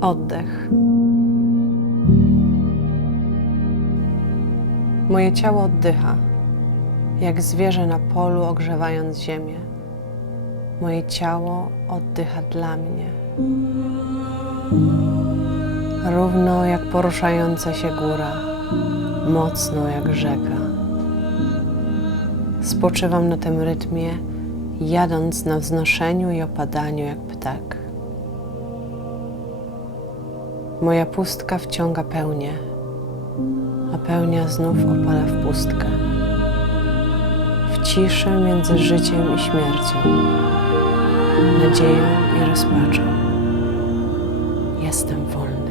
Oddech. Moje ciało oddycha, jak zwierzę na polu ogrzewając ziemię. Moje ciało oddycha dla mnie. Równo jak poruszająca się góra, mocno jak rzeka. Spoczywam na tym rytmie, jadąc na wznoszeniu i opadaniu jak ptak. Moja pustka wciąga pełnię, a pełnia znów opada w pustkę. W ciszy między życiem i śmiercią, nadzieją i rozpaczą. Jestem wolny.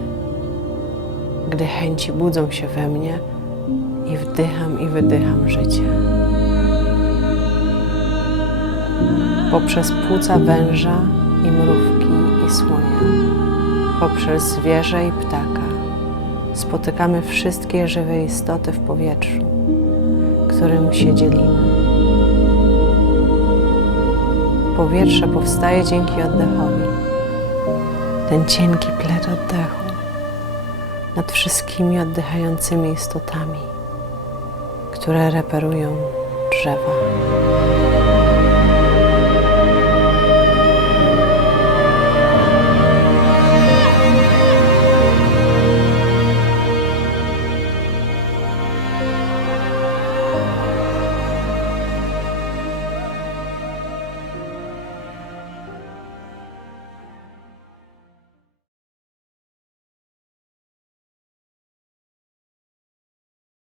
Gdy chęci budzą się we mnie i wdycham i wydycham życie. Poprzez płuca węża i mrówki i słonia poprzez zwierzę i ptaka spotykamy wszystkie żywe istoty w powietrzu, którym się dzielimy. Powietrze powstaje dzięki oddechowi. Ten cienki plet oddechu nad wszystkimi oddychającymi istotami, które reperują drzewa.